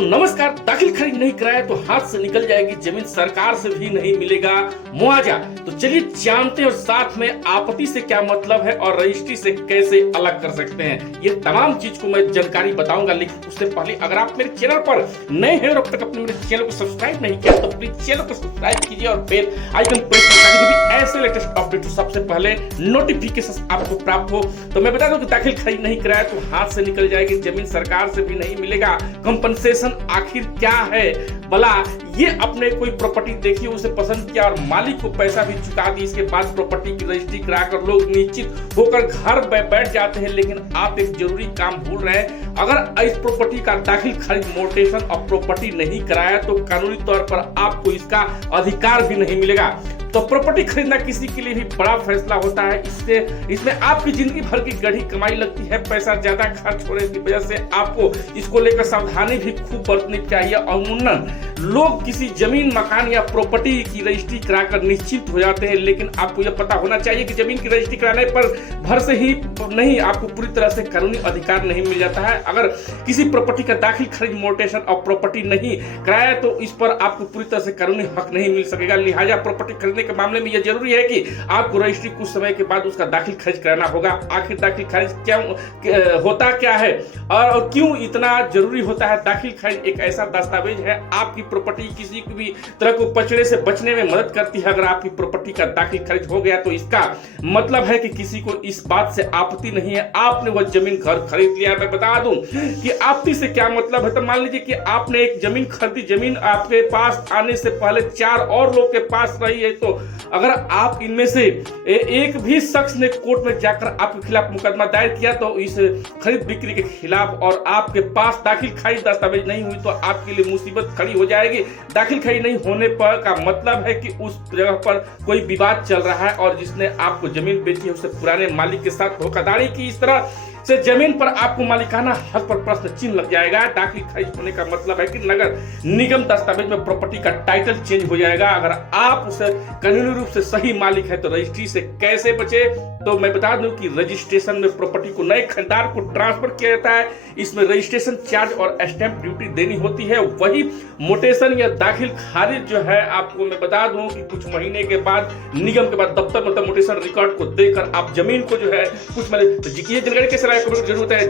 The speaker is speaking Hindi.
नमस्कार। दाखिल खरीद नहीं कराया तो हाथ से निकल जाएगी जमीन, सरकार से भी नहीं मिलेगा मुआवजा। तो चलिए जानते हैं और साथ में आपत्ति से क्या मतलब है और रजिस्ट्री से कैसे अलग कर सकते हैं, ये तमाम चीज को मैं जानकारी बताऊंगा। लेकिन उससे पहले अगर आप मेरे चैनल पर नए हैं और अब तक अपने मेरे चैनल को सब्सक्राइब नहीं किया तो प्लीज चैनल को सब्सक्राइब कीजिए और बेल आइकन प्रेस कीजिए ताकि ऐसे लेटेस्ट अपडेट सबसे पहले नोटिफिकेशन आपको प्राप्त हो। तो मैं बता दूं कि दाखिल खरीद नहीं कराया तो हाथ से निकल जाएगी जमीन, सरकार से भी नहीं मिलेगा कंपनसेशन। आखिर क्या है भला? ये अपने कोई प्रॉपर्टी देखी, उसे पसंद किया और मालिक को पैसा भी चुका दी, इसके बाद प्रॉपर्टी की रजिस्ट्री कराकर लोग निश्चित होकर घर बैठ जाते हैं। लेकिन आप एक जरूरी काम भूल रहे हैं। अगर इस प्रॉपर्टी का दाखिल खरीद मोटेशन और प्रॉपर्टी नहीं कराया तो कानूनी तौर पर आपको इसका अधिकार भी नहीं मिलेगा। तो प्रॉपर्टी खरीदना किसी के लिए भी बड़ा फैसला होता है। इसमें आपकी जिंदगी भर की गढ़ी कमाई लगती है। पैसा ज्यादा खर्च होने की वजह से आपको इसको लेकर सावधानी भी खूब बरतनी चाहिए। अमूमन लोग किसी जमीन, मकान या प्रॉपर्टी की रजिस्ट्री कराकर निश्चित हो जाते हैं, लेकिन आपको यह पता होना चाहिए कि जमीन की रजिस्ट्री कराने पर भर से ही नहीं, आपको पूरी तरह से कानूनी अधिकार नहीं मिल जाता है। अगर किसी प्रॉपर्टी का दाखिल खरीद मोटेशन और प्रॉपर्टी नहीं कराया तो इस पर आपको पूरी तरह से कानूनी हक नहीं मिल सकेगा। लिहाजा प्रॉपर्टी खरीदने के मामले में यह जरूरी है कि आपको रजिस्ट्री कुछ समय के बाद उसका दाखिल खरीद कराना होगा। आखिर दाखिल खरीद क्या होता क्या है और क्यों इतना जरूरी होता है? दाखिल खरीद एक ऐसा दस्तावेज है, आपकी प्रॉपर्टी किसी भी तरह को पचड़े से बचने में मदद करती है। अगर आपकी प्रॉपर्टी का दाखिल खरीद हो गया तो इसका मतलब है कि किसी को इस बात से आपत्ति नहीं है, आपने वह जमीन घर खरीद लिया। मैं बता दूं कि आपत्ति से क्या मतलब है। तो मान लीजिए कि आपने एक जमीन खरीदी, जमीन आपके पास आने से पहले 4 और लोग के पास रही है, तो अगर आप इनमें से एक भी शख्स ने कोर्ट में जाकर आपके खिलाफ मुकदमा दायर किया तो इस खरीद बिक्री के खिलाफ और आपके पास दाखिल खरीद दस्तावेज नहीं हुई तो आपके लिए मुसीबत खड़ी हो जाएगी। दाखिल खरीद नहीं होने पर का मतलब है कि उस जगह पर कोई विवाद चल रहा है और जिसने आपको जमीन बेची है उसे पुराने मालिक के साथ धोखाधड़ी की। इस तरह से जमीन पर आपको मालिकाना हक पर प्रश्न चिन्ह लग जाएगा। दाखिल खरीद होने का मतलब है कि नगर निगम दस्तावेज में प्रॉपर्टी का टाइटल चेंज हो जाएगा। अगर आप उसे कानूनी रूप से सही मालिक है तो रजिस्ट्री से कैसे बचे? तो मैं बता दूं कि रजिस्ट्रेशन में प्रॉपर्टी को नए खरीदार को ट्रांसफर किया जाता है। इसमें रजिस्ट्रेशन चार्ज और स्टैंप ड्यूटी देनी होती है। वही मोटेशन या दाखिल खारिज जो है, आपको मैं बता दूं कि कुछ महीने के बाद निगम के बाद दफ्तर मतलब मोटेशन रिकॉर्ड को देकर आप जमीन को जो है कुछ ये जानकारी कैसे जरूरत है।